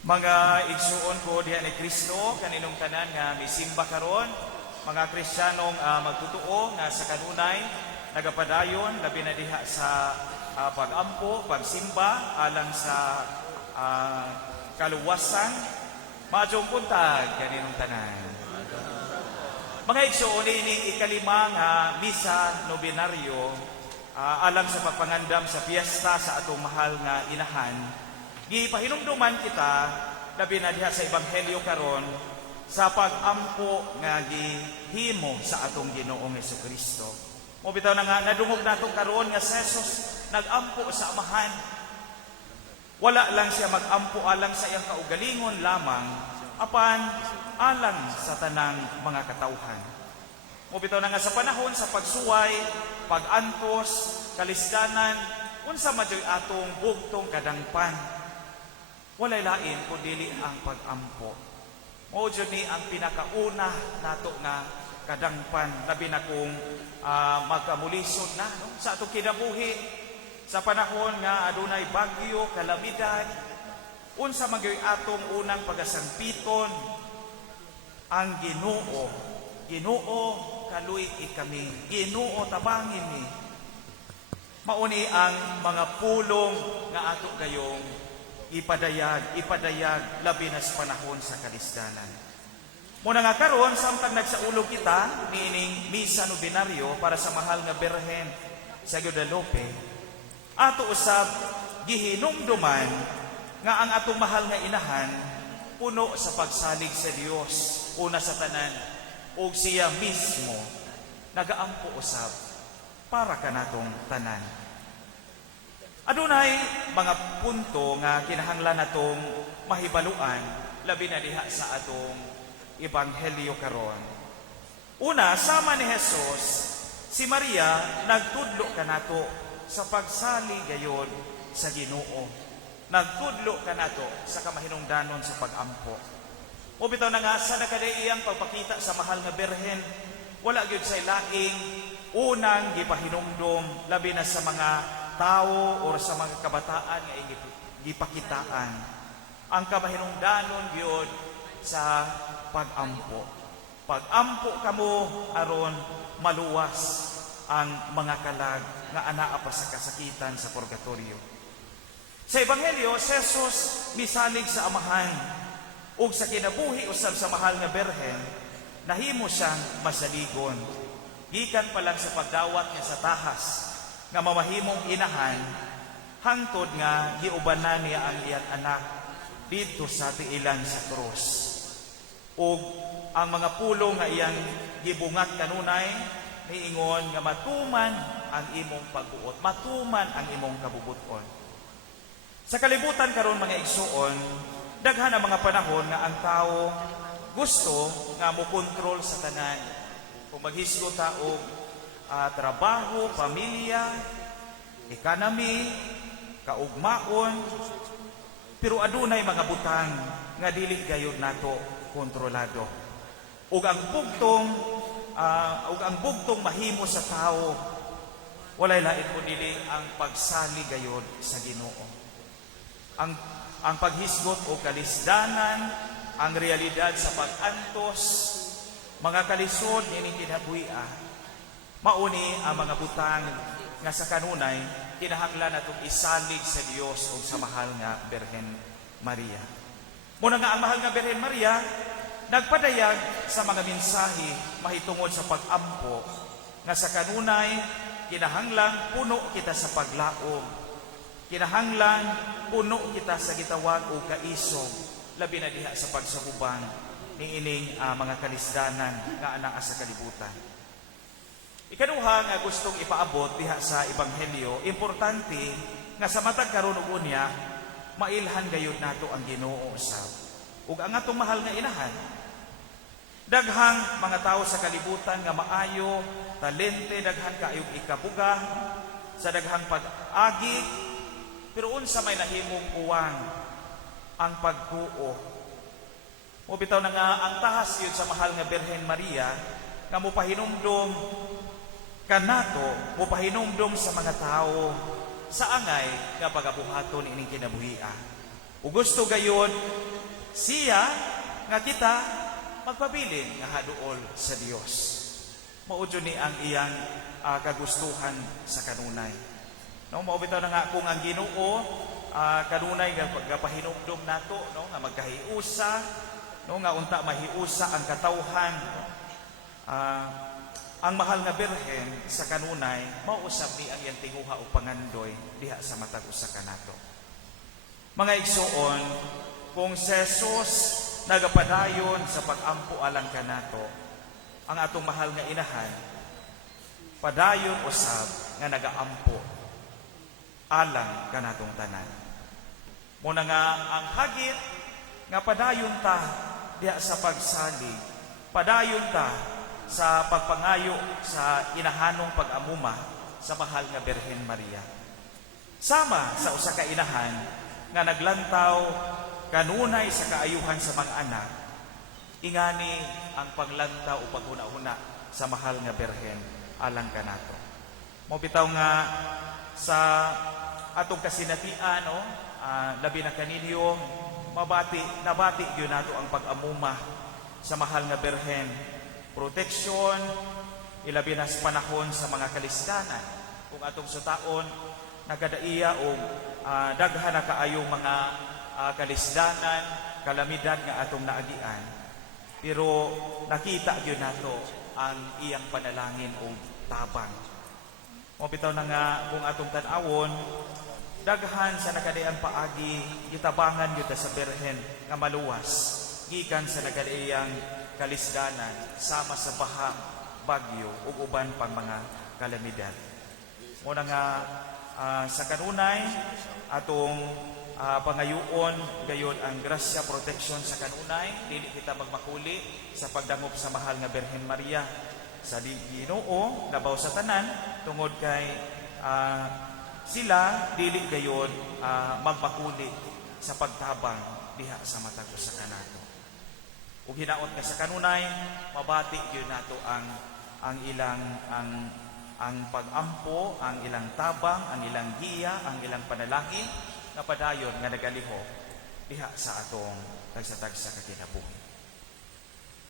Mga igsuon ko diha ni Kristo kaninong tanan nga misimba karon, mga Kristiyanong magtutuo nga sa kanunay nagapadayon labi na diha sa pagampo, pagsimba alang sa kaluwasan. Maadtong buntag kaninong tanan. Mga igsuon ini ikalima nga misa nobinaryo alang sa pagpangandam sa piyesta sa atong mahal nga inahan. Gipahinumduman kita labi na diha sa ebanghelyo karon sa pagampo nga gihimo sa atong Ginoong Jesucristo. Mo bitaw na nga nadungog natong karon nga si Jesus nagampo sa amahan. Wala lang siya magampo alang sa iyang kaugalingon lamang, apan alang sa tanang mga katawhan. Mo bitaw na nga sa panahon sa pagsuway, pagantos, kalisdanan, unsa madyoy atong bugtong kadangpan. Walay lain kundi ang pagampo. Mao jud ni ang pinakauna nato nga kadangpan labi na kung magkamulisod na no? Sa atong kinabuhi sa panahon nga adunay bagyo, kalamidad, unsa magyoy atong unang pagasangpiton ang Ginoo. Ginoo kaluy kami. Ginoo tabangin ni. Mauni ang mga pulong nga ato gayong ipadayag labi na sa panahon sa kalisdanan. Muna nga karon samtang nagsaulog kita niining misa nobinaryo para sa mahal nga Birhen sa Guadalupe, ato usab gihinumduman nga ang atong mahal nga inahan puno sa pagsalig sa Dios una sa tanan ug siya mismo nagaampo usab para kanatong tanan. Adunay mga punto nga kinahanglan natong mahibaluan labi na diha sa atong ebanghelyo karon. Una, sama ni Jesus, si Maria nagtudlo kanato sa pagsali gayon sa Ginoo. Nagtudlo kanato sa kamahinungdanon sa pagampo. O bitaw na nga sa nakadaiyang pagpakita sa mahal nga Birhen, wala gyud say laing unang gipahinumdom labi na sa mga tao o sa mga kabataan nga gipakitaan ang kamahinungdanon gyud sa pagampo. Pagampo kamo aron maluwas ang mga kalag nga anaa pa sa kasakitan sa purgatorio. Sa ebanghelyo, Jesus misalig sa amahan ug sa kinabuhi usab sa mahal nga Birhen nahimo siyang masaligon. Gikan pa lang sa pagdawat niya sa tahas nga mamahimong inahan hangtod nga giubanan niya ang iyang anak didto sa tiilan sa krus. Ug ang mga pulong nga iyang gibungat kanunay niingon nga matuman ang imong pagbuot, matuman ang imong kabubuton. Sa kalibutan karon mga igsuon, daghan ang mga panahon nga ang tao gusto nga mo kontrol sa tanan. Kung maghisgo ta og trabaho, pamilya, economy, kaugmaon, pero adunay mga butang nga dili gayud nato kontrolado. Ug ang bugtong mahimo sa tao walay lain mo dili ang pagsali gayud sa Ginoo. Ang paghisgot o kalisdanan, ang realidad sa pag-antos, mga kalisod nining kinabuhi mauni ang mga butang nga sa kanunay kinahanglan natong isalig sa Dios ug sa mahal nga Birhen Maria. Muna nga ang mahal nga Birhen Maria nagpadayag sa mga mensahe mahitungod sa pagampo nga sa kanunay kinahanglan puno kita sa paglaom. Kinahanglan puno kita sa gitawag o kaisog labi na diha sa pagsahubang niining mga kalisdanan nga anaa sa kalibutan. Ikaduha nga gustong ipaabot diha sa ebanghelyo, importante nga sa matag karon ug unya mailhan gayud nato ang Ginoo usab. Ug ang atong mahal nga inahan, daghang mga tao sa kalibutan nga maayo, talente, daghan kaayong ikabuga, sa daghang pag-agi, pero unsa may nahimong uwang ang pagtuo. O bitaw na nga ang tahas yun sa mahal nga Birhen Maria nga mopahinumdom kanato, mopahinumdom sa mga tao sa angay nga pagabuhaton ining kinabuhi. Ug gusto gayon siya nga kita magpabilin nga haduol sa Dios. Maudyo ni ang iyang kagustuhan sa kanunay. No, mao bitaw na nga kung ang Ginoo kanunay nga pagpahinumdom nato, no, nga magkahiusa, no, nga unta mahiusa ang katawhan, no? Ang mahal nga Birhen sa kanunay mauusab ni ang iyang tinguha o pangandoy diha sa matag usa kanato. Mga igsoon, kung si Jesus nagapadayon sa pag-ampo alang kanato, ang atong mahal nga inahan padayon usab nga nagaampo alang kanatong tanan. Muna nga ang hagit nga padayon ta diha sa pagsalig, padayon ta sa pagpangayo sa inahanong pag-amuma sa mahal nga Birhen Maria. Sama sa usa ka inahan nga naglantaw kanunay sa kaayuhan sa mga anak, ingani ang paglantaw o paghuna-huna sa mahal nga Birhen alang kanato. Mo bitaw nga sa atong kasinatian, no, labi na kaninyo nabati gyud nato ang pag-amuma sa mahal nga Birhen, proteksyon ilabi na sa panahon sa mga kalisdanan. Kung atong sutaon nagadaiya og daghan na kaayong mga kalisdanan, kalamidad nga atong naagian, pero nakita gyud nato ang iyang panalangin o tabang. Mo bitaw na nga kung atong tan-awon, daghan sa nakadaiyang paagi gitabangan gyud sa Birhen nga maluwas gikan sa nakadaiyang kalisdanan sama sa baha, bagyo ug uban pang mga kalamidad. Mo na nga sa kanunay atong pangayuon gayon ang grasya proteksyon sa kanunay, dili kita magmakuli sa pagdangop sa mahal nga Birhen Maria sa Ginoo labaw sa tanan, tungod kay sila dili gayon magmakuli sa pagtabang diha sa matag usa kanato. Ug hinaot ka sa kanunay, mabati gyud nato ang ilang ang pag-ampo, ang ilang tabang, ang ilang giya, ang ilang panalangin nga padayon nga nagalihok diha sa atong tagsa-tagsa ka kinabuhi.